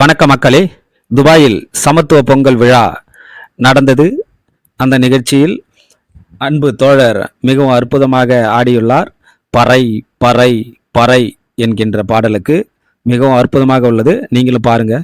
வணக்க மக்களே, துபாயில் சமத்துவ பொங்கல் விழா நடந்தது. அந்த நிகழ்ச்சியில் அன்பு தோழர் மிகவும் அற்புதமாக ஆடியுள்ளார். பறை பறை பறை என்கின்ற பாடலுக்கு மிகவும் அற்புதமாக உள்ளது. நீங்களும் பாருங்க.